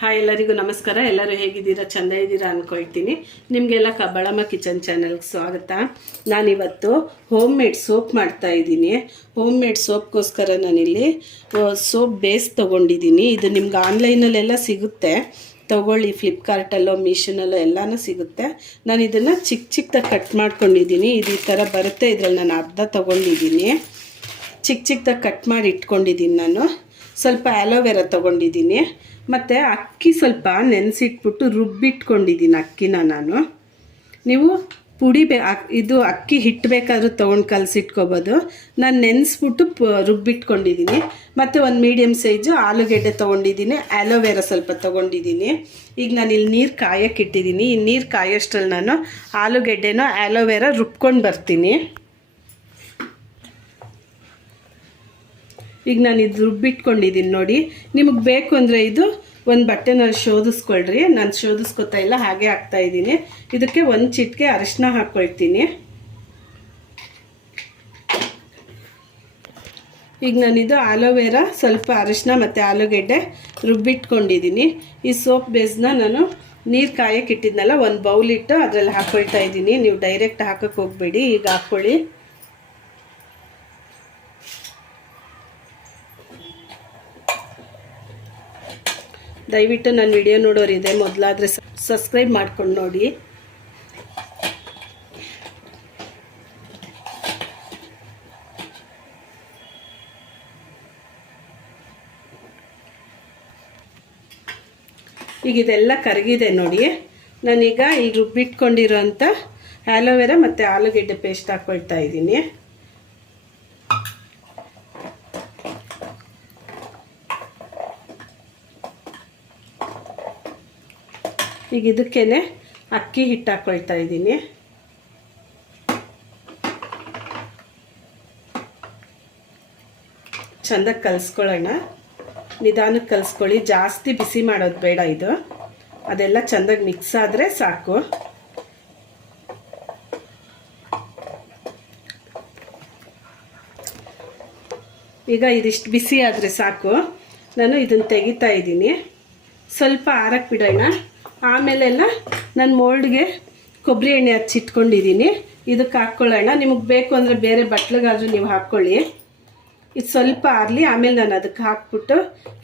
Hi ಎಲ್ಲರಿಗೂ ನಮಸ್ಕಾರ. ಎಲ್ಲರೂ ಹೇಗಿದ್ದೀರಾ? ಚೆಂದ ಇದ್ದೀರಾ ಅಂದ್ಕೊಳ್ತೀನಿ. ನಿಮಗೆಲ್ಲ ಬಳಮ ಕಿಚನ್ ಚಾನಲ್ಗೆ ಸ್ವಾಗತ. ನಾನಿವತ್ತು ಹೋಮ್ ಮೇಡ್ ಸೋಪ್ ಮಾಡ್ತಾ ಇದ್ದೀನಿ. ಹೋಮ್ ಮೇಡ್ ಸೋಪ್ಗೋಸ್ಕರ ನಾನಿಲ್ಲಿ ಸೋಪ್ ಬೇಸ್ ತೊಗೊಂಡಿದ್ದೀನಿ. ಇದು ನಿಮ್ಗೆ ಆನ್ಲೈನಲ್ಲೆಲ್ಲ ಸಿಗುತ್ತೆ, ತೊಗೊಳ್ಳಿ. ಫ್ಲಿಪ್ಕಾರ್ಟಲ್ಲೋ ಮೀಶೋನಲ್ಲೋ ಎಲ್ಲನೂ ಸಿಗುತ್ತೆ. ನಾನು ಇದನ್ನು ಚಿಕ್ಕದಾಗಿ ಕಟ್ ಮಾಡ್ಕೊಂಡಿದ್ದೀನಿ. ಇದು ಈ ಥರ ಬರುತ್ತೆ. ಇದರಲ್ಲಿ ನಾನು ಅರ್ಧ ತೊಗೊಂಡಿದ್ದೀನಿ. ಚಿಕ್ಕದಾಗಿ ಕಟ್ ಮಾಡಿ ಇಟ್ಕೊಂಡಿದ್ದೀನಿ. ನಾನು ಸ್ವಲ್ಪ ಆಲೋವೆರಾ ತೊಗೊಂಡಿದ್ದೀನಿ. ಮತ್ತು ಅಕ್ಕಿ ಸ್ವಲ್ಪ ನೆನೆಸಿಟ್ಬಿಟ್ಟು ರುಬ್ಬಿಟ್ಕೊಂಡಿದ್ದೀನಿ. ಅಕ್ಕಿನ ನೀವು ಪುಡಿ ಇದು ಅಕ್ಕಿ ಹಿಟ್ಟು ಬೇಕಾದರೂ ತೊಗೊಂಡು ಕಲಸಿಟ್ಕೋಬೋದು. ನಾನು ನೆನೆಸ್ಬಿಟ್ಟು ರುಬ್ಬಿಟ್ಕೊಂಡಿದ್ದೀನಿ. ಮತ್ತು ಒಂದು ಮೀಡಿಯಮ್ ಸೈಜು ಆಲೂಗೆಡ್ಡೆ ತೊಗೊಂಡಿದ್ದೀನಿ. ಆಲೋವೆರಾ ಸ್ವಲ್ಪ ತೊಗೊಂಡಿದ್ದೀನಿ. ಈಗ ನಾನು ಇಲ್ಲಿ ನೀರು ಕಾಯಕ್ಕೆ ಇಟ್ಟಿದ್ದೀನಿ. ಈ ನೀರು ಕಾಯೋಷ್ಟರಲ್ಲಿ ನಾನು ಆಲೂಗೆಡ್ಡೆನೋ ಆಲೋವೆರಾ ರುಬ್ಕೊಂಡು ಬರ್ತೀನಿ. ಈಗ ನಾನು ಇದು ರುಬ್ಬಿಟ್ಕೊಂಡಿದ್ದೀನಿ ನೋಡಿ. ನಿಮಗೆ ಬೇಕು ಅಂದರೆ ಇದು ಒಂದು ಬಟ್ಟೆನಲ್ಲಿ ಶೋಧಿಸ್ಕೊಳ್ರಿ. ನಾನು ಶೋಧಿಸ್ಕೊತಾ ಇಲ್ಲ, ಹಾಗೆ ಹಾಕ್ತಾಯಿದ್ದೀನಿ. ಇದಕ್ಕೆ ಒಂದು ಚಿಟಿಕೆ ಅರಿಶಿನ ಹಾಕ್ಕೊಳ್ತೀನಿ. ಈಗ ನಾನಿದು ಆಲೋವೆರಾ, ಸ್ವಲ್ಪ ಅರಿಶಿನ ಮತ್ತು ಆಲೂಗೆಡ್ಡೆ ರುಬ್ಬಿಟ್ಕೊಂಡಿದ್ದೀನಿ. ಈ ಸೋಪ್ ಬೇಸ್ನ ನಾನು ನೀರು ಕಾಯಕ್ಕೆ ಇಟ್ಟಿದ್ನಲ್ಲ, ಒಂದು ಬೌಲಿಟ್ಟು ಅದರಲ್ಲಿ ಹಾಕ್ಕೊಳ್ತಾ ಇದ್ದೀನಿ. ನೀವು ಡೈರೆಕ್ಟ್ ಹಾಕೋಕ್ಕೆ ಹೋಗಬೇಡಿ, ಈಗ ಹಾಕ್ಕೊಳ್ಳಿ. ದಯವಿಟ್ಟು ನನ್ನ ವಿಡಿಯೋ ನೋಡೋರಿದೆ ಮೊದಲಾದರೆ ಸಬ್ಸ್ಕ್ರೈಬ್ ಮಾಡ್ಕೊಂಡು ನೋಡಿ. ಈಗ ಇದೆಲ್ಲ ಕರಗಿದೆ ನೋಡಿ. ನಾನೀಗ ಈಗ ರುಬ್ಬಿಟ್ಕೊಂಡಿರೋಂಥ ಆಲೋವೆರಾ ಮತ್ತು ಆಲೂಗೆಡ್ಡೆ ಪೇಸ್ಟ್ ಹಾಕ್ಕೊಳ್ತಾ ಇದ್ದೀನಿ. ಈಗ ಇದಕ್ಕೇ ಅಕ್ಕಿ ಹಿಟ್ಟು ಹಾಕ್ಕೊಳ್ತಾ ಇದ್ದೀನಿ. ಚೆಂದಾಗಿ ಕಲಿಸ್ಕೊಳ್ಳೋಣ. ನಿಧಾನಕ್ಕೆ ಕಲಿಸ್ಕೊಳ್ಳಿ, ಜಾಸ್ತಿ ಬಿಸಿ ಮಾಡೋದು ಬೇಡ. ಇದು ಅದೆಲ್ಲ ಚೆಂದಾಗಿ ಮಿಕ್ಸ್ ಆದರೆ ಸಾಕು. ಈಗ ಇದಿಷ್ಟು ಬಿಸಿ ಆದರೆ ಸಾಕು. ನಾನು ಇದನ್ನು ತೆಗಿತಾ ಇದ್ದೀನಿ. ಸ್ವಲ್ಪ ಆರಕ್ಕೆ ಬಿಡೋಣ. ಆಮೇಲೆಲ್ಲ ನಾನು ಮೋಲ್ಡ್ಗೆ ಕೊಬ್ಬರಿ ಎಣ್ಣೆ ಹಚ್ಚಿಟ್ಕೊಂಡಿದ್ದೀನಿ. ಇದಕ್ಕೆ ಹಾಕ್ಕೊಳ್ಳೋಣ. ನಿಮಗೆ ಬೇಕು ಅಂದರೆ ಬೇರೆ ಬಟ್ಲಿಗಾದರೂ ನೀವು ಹಾಕ್ಕೊಳ್ಳಿ. ಇದು ಸ್ವಲ್ಪ ಆರಲಿ, ಆಮೇಲೆ ನಾನು ಅದಕ್ಕೆ ಹಾಕ್ಬಿಟ್ಟು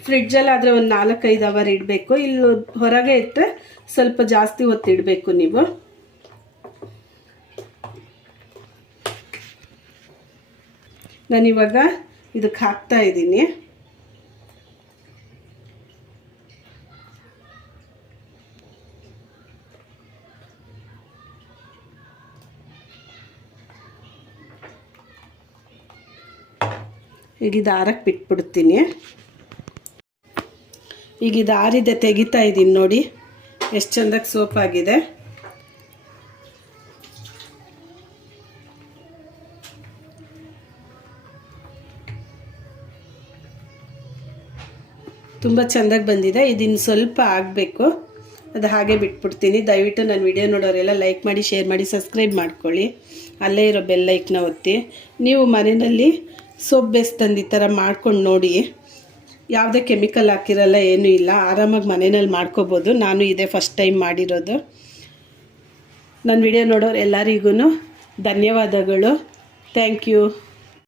ಫ್ರಿಡ್ಜಲ್ಲಾದರೆ ಒಂದು 4-5 ಅವರ್ ಇಡಬೇಕು. ಇಲ್ಲಿ ಹೊರಗೆ ಇಟ್ಟರೆ ಸ್ವಲ್ಪ ಜಾಸ್ತಿ ಹೊತ್ತು ಇಡಬೇಕು ನೀವು. ನಾನಿವಾಗ ಇದಕ್ಕೆ ಹಾಕ್ತಾ ಇದ್ದೀನಿ. ಈಗ ಇದು ಆರಕ್ಕೆ ಬಿಟ್ಬಿಡ್ತೀನಿ. ಈಗ ಇದು ಆರಿದೆ, ತೆಗಿತಾ ಇದ್ದೀನಿ ನೋಡಿ ಎಷ್ಟು ಚೆಂದಾಗಿ ಸೋಪ್ ಆಗಿದೆ. ತುಂಬ ಚೆಂದಾಗಿ ಬಂದಿದೆ. ಇದಿನ್ನು ಸ್ವಲ್ಪ ಆಗಬೇಕು, ಅದು ಹಾಗೆ ಬಿಟ್ಬಿಡ್ತೀನಿ. ದಯವಿಟ್ಟು ನನ್ನ ವಿಡಿಯೋ ನೋಡೋರೆಲ್ಲ ಲೈಕ್ ಮಾಡಿ, ಶೇರ್ ಮಾಡಿ, ಸಬ್ಸ್ಕ್ರೈಬ್ ಮಾಡ್ಕೊಳ್ಳಿ. ಅಲ್ಲೇ ಇರೋ ಬೆಲ್ ಐಕನ್ನ ಒತ್ತಿ. ನೀವು ಮನೆಯಲ್ಲಿ ಸೋಪ್ ಬೇಸ್ ತಂದು ಈ ಥರ ಮಾಡ್ಕೊಂಡು ನೋಡಿ. ಯಾವುದೇ ಕೆಮಿಕಲ್ ಹಾಕಿರಲ್ಲ, ಏನೂ ಇಲ್ಲ. ಆರಾಮಾಗಿ ಮನೆಯಲ್ಲಿ ಮಾಡ್ಕೋಬೋದು. ನಾನು ಇದೇ ಫಸ್ಟ್ ಟೈಮ್ ಮಾಡಿರೋದು. ನನ್ನ ವಿಡಿಯೋ ನೋಡೋರು ಎಲ್ಲರಿಗೂ ಧನ್ಯವಾದಗಳು. Thank you.